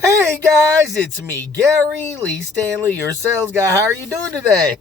Hey guys, it's me, Gary Lee Stanley, your sales guy. How are you doing today?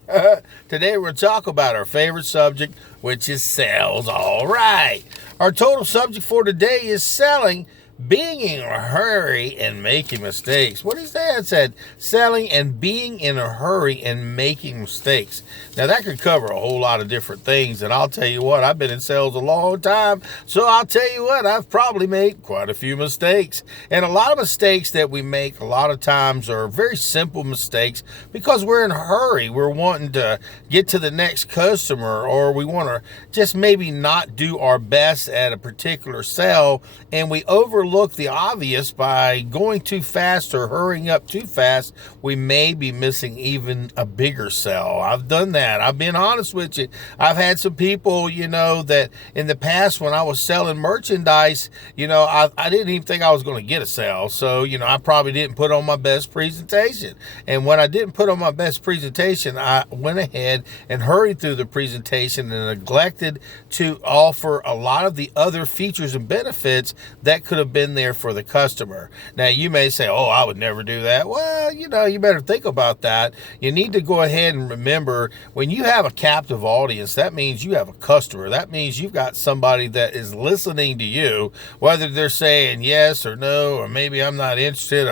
Today we're going to talk about our favorite subject, which is sales. All right. Our total subject for today is selling, being in a hurry and making mistakes. What is that? It said selling and being in a hurry and making mistakes. Now that could cover a whole lot of different things, and I'll tell you what, I've been in sales a long time, so I'll tell you what, I've probably made quite a few mistakes. And a lot of mistakes that we make a lot of times are very simple mistakes because we're in a hurry. We're wanting to get to the next customer, or we want to just maybe not do our best at a particular sale, and we overlook the obvious by going too fast or hurrying up too fast. We may be missing even a bigger sale. I've done that. I've been honest with you. I've had some people, that in the past when I was selling merchandise, I didn't even think I was going to get a sale. So, I probably didn't put on my best presentation. And when I didn't put on my best presentation, I went ahead and hurried through the presentation and neglected to offer a lot of the other features and benefits that could have been there for the customer. Now, you may say, oh, I would never do that. Well, you better think about that. You need to go ahead and remember, when you have a captive audience, that means you have a customer. That means you've got somebody that is listening to you, whether they're saying yes or no, or maybe I'm not interested,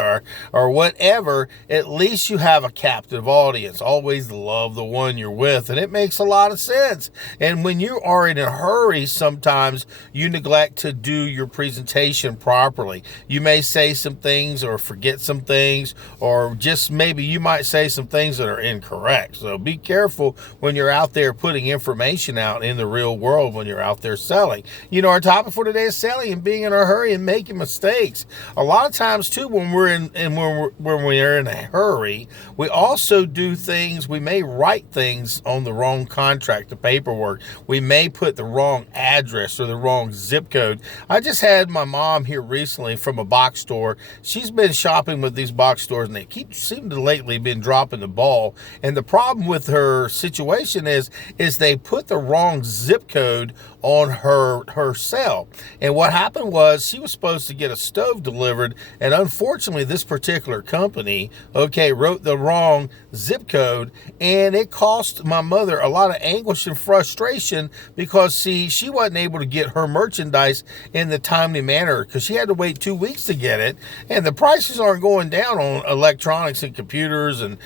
or whatever. At least you have a captive audience. Always love the one you're with, and it makes a lot of sense. And when you are in a hurry, sometimes you neglect to do your presentation properly. You may say some things or forget some things, or just maybe you might say some things that are incorrect. So be careful when you're out there putting information out in the real world, when you're out there selling. Our topic for today is selling and being in a hurry and making mistakes. A lot of times too, when we're in a hurry, we also do things. We may write things on the wrong contract, the paperwork. We may put the wrong address or the wrong zip code. I just had my mom here recently from a box store. She's been shopping with these box stores, and they seem to lately been dropping the ball. And the problem with her situation is they put the wrong zip code on her cell. And what happened was, she was supposed to get a stove delivered, and unfortunately this particular company wrote the wrong zip code, and it cost my mother a lot of anguish and frustration because she wasn't able to get her merchandise in the timely manner, because she had to wait 2 weeks to get it. And the prices aren't going down on electronics and computers and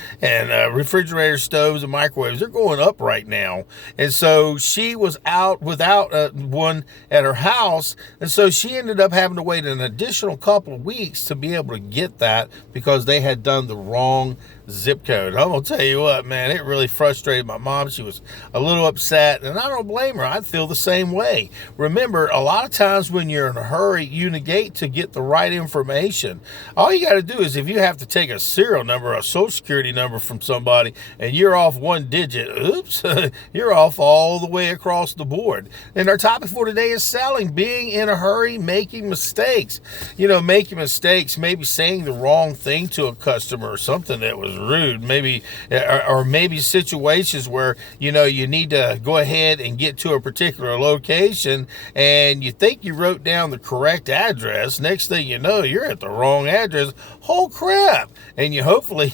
refrigerator stoves and microwaves. They're going up right now. And so she was out without one at her house, and so she ended up having to wait an additional couple of weeks to be able to get that because they had done the wrong zip code. I'm gonna tell you what, man, it really frustrated my mom. She was a little upset, and I don't blame her. I'd feel the same way. Remember, a lot of times when you're in a hurry, you negate to get the right information. All you got to do is, if you have to take a serial number, a social security number from somebody, and you're off one digit, oops, you're off all the way across the board. And our topic for today is selling, being in a hurry, making mistakes. Making mistakes, maybe saying the wrong thing to a customer or something that was rude, maybe, or maybe situations where you need to go ahead and get to a particular location, and you think you wrote down the correct address. Next thing you know, you're at the wrong address. Oh crap. And you hopefully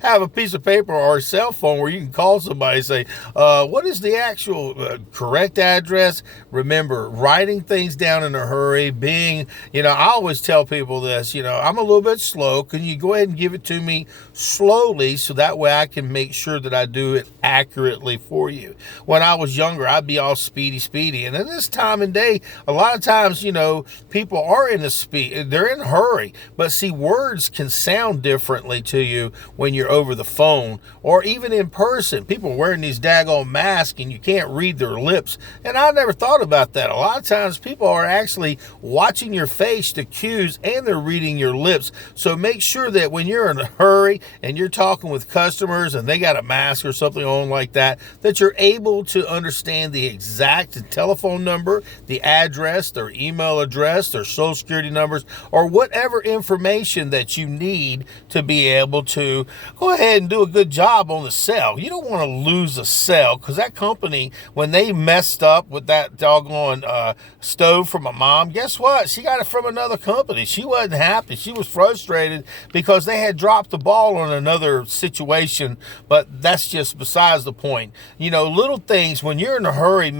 have a piece of paper or a cell phone where you can call somebody and say, what is the actual correct address? Remember, writing things down in a hurry, being, I always tell people this, I'm a little bit slow. Can you go ahead and give it to me slowly, so that way I can make sure that I do it accurately for you? When I was younger, I'd be all speedy. And at this time and day, a lot of times, people are they're in a hurry. But see, words can sound differently to you when you're over the phone or even in person. People are wearing these daggone masks and you can't read their lips. And I never thought about that. A lot of times people are actually watching your face, the cues, and they're reading your lips. So make sure that when you're in a hurry and you're talking with customers and they got a mask or something on like that, that you're able to understand the exact telephone number, the address, their email address, their social security numbers, or whatever information that you need to be able to to go ahead and do a good job on the sale. You don't want to lose a sale, because that company, when they messed up with that doggone stove from my mom, guess what? She got it from another company. She wasn't happy. She was frustrated because they had dropped the ball on another situation, but that's just besides the point. Little things, when you're in a hurry,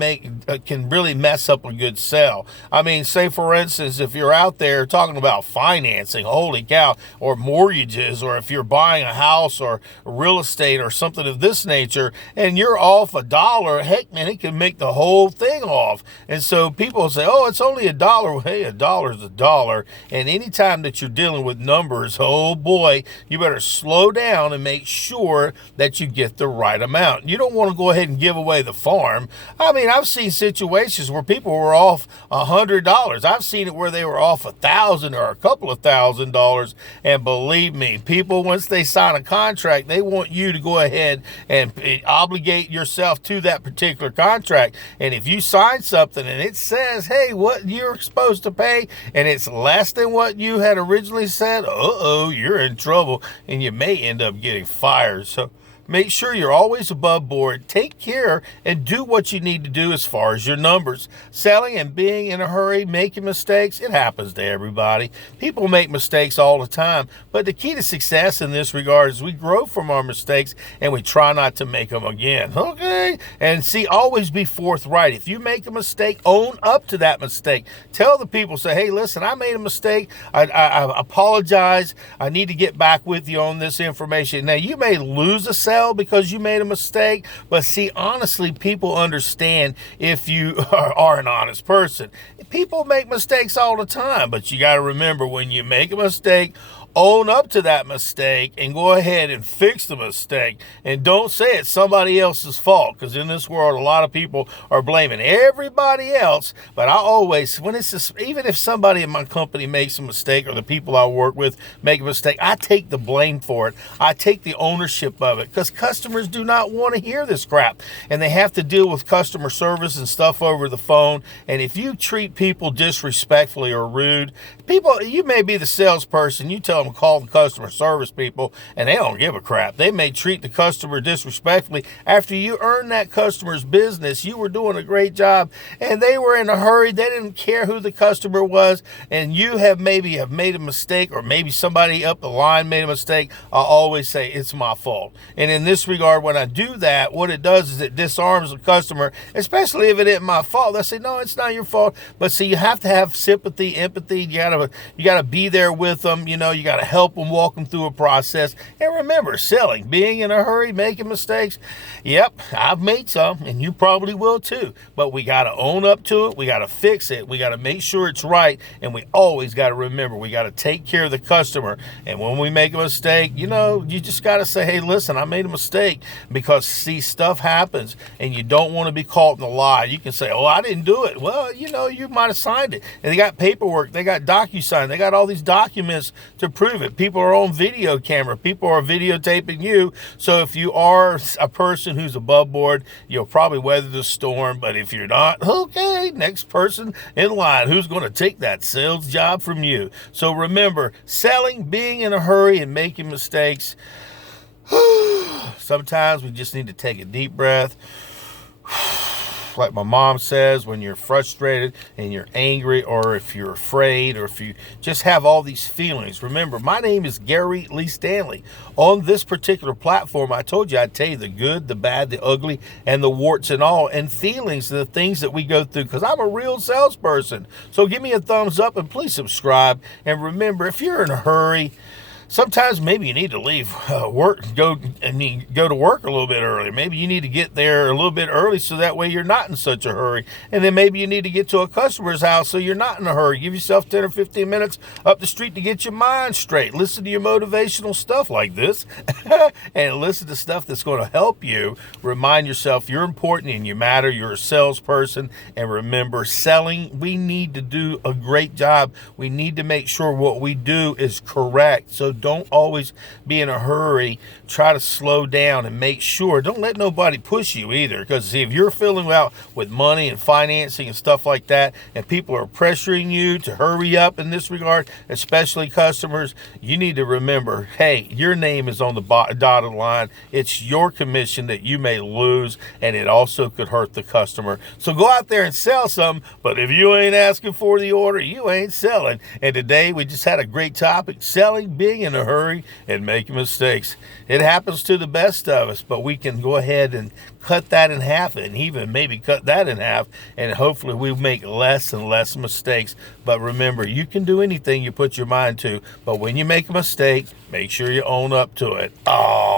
can really mess up a good sale. I mean, say for instance, if you're out there talking about financing, holy cow, or mortgages, or if you're buying a house or real estate or something of this nature, and you're off $1, heck man, it can make the whole thing off. And so people say, oh, it's only $1. Well, hey, $1 is $1. And anytime that you're dealing with numbers, oh boy, you better slow down and make sure that you get the right amount. You don't want to go ahead and give away the farm. I mean, I've seen situations where people were off $100. I've seen it where they were off $1,000 or a couple of $1,000. And believe me, people, once they sign a contract, they want you to go ahead and obligate yourself to that particular contract. And if you sign something and it says, hey, what you're supposed to pay, and it's less than what you had originally said, you're in trouble, and you may end up getting fired. So make sure you're always above board. Take care and do what you need to do as far as your numbers. Selling and being in a hurry, making mistakes, it happens to everybody. People make mistakes all the time. But the key to success in this regard is we grow from our mistakes and we try not to make them again. Okay? And see, always be forthright. If you make a mistake, own up to that mistake. Tell the people, say, hey, listen, I made a mistake. I apologize. I need to get back with you on this information. Now, you may lose a sale because you made a mistake, but see, honestly, people understand if you are an honest person. People make mistakes all the time, but you got to remember, when you make a mistake, own up to that mistake and go ahead and fix the mistake. And don't say it's somebody else's fault, because in this world, a lot of people are blaming everybody else. But I always, even if somebody in my company makes a mistake, or the people I work with make a mistake, I take the blame for it. I take the ownership of it, because customers do not want to hear this crap. And they have to deal with customer service and stuff over the phone. And if you treat people disrespectfully or rude, you may be the salesperson, you tell them call the customer service people, and they don't give a crap. They may treat the customer disrespectfully. After you earn that customer's business, you were doing a great job, and they were in a hurry. They didn't care who the customer was, and you have made a mistake, or maybe somebody up the line made a mistake. I always say it's my fault. And in this regard, when I do that, what it does is it disarms the customer, especially if it isn't my fault. I say, no, it's not your fault. But see, you have to have sympathy, empathy. You gotta be there with them. You gotta help them, walk them through a process. And remember, selling, being in a hurry, making mistakes. Yep, I've made some, and you probably will too. But we got to own up to it. We got to fix it. We got to make sure it's right. And we always got to remember, we got to take care of the customer. And when we make a mistake, you just got to say, hey, listen, I made a mistake. Because, see, stuff happens, and you don't want to be caught in the lie. You can say, oh, I didn't do it. Well, you might have signed it. And they got paperwork. They got DocuSign. They got all these documents to prove it. People are on video camera. People are videotaping you. So if you are a person who's above board, you'll probably weather the storm. But if you're not, okay, next person in line who's going to take that sales job from you. So remember, selling, being in a hurry, and making mistakes, sometimes we just need to take a deep breath. Like my mom says, when you're frustrated and you're angry, or if you're afraid, or if you just have all these feelings, remember, my name is Gary Lee Stanley. On this particular platform, I told you I'd tell you the good, the bad, the ugly, and the warts and all, and feelings, the things that we go through, because I'm a real salesperson. So give me a thumbs up, and please subscribe. And remember, if you're in a hurry, sometimes maybe you need to leave work, go to work a little bit early. Maybe you need to get there a little bit early, so that way you're not in such a hurry. And then maybe you need to get to a customer's house so you're not in a hurry. Give yourself 10 or 15 minutes up the street to get your mind straight. Listen to your motivational stuff like this and listen to stuff that's going to help you. Remind yourself you're important and you matter. You're a salesperson. And remember, selling, we need to do a great job. We need to make sure what we do is correct. So don't always be in a hurry. Try to slow down and make sure. Don't let nobody push you either, because if you're filling out with money and financing and stuff like that, and people are pressuring you to hurry up in this regard, especially customers, you need to remember, hey, your name is on the dotted line. It's your commission that you may lose, and it also could hurt the customer. So go out there and sell something, but if you ain't asking for the order, you ain't selling. And today we just had a great topic: selling, being in a hurry, and making mistakes. It happens to the best of us, but we can go ahead and cut that in half, and even maybe cut that in half, and hopefully we make less and less mistakes. But remember, you can do anything you put your mind to, but when you make a mistake, make sure you own up to it. Oh.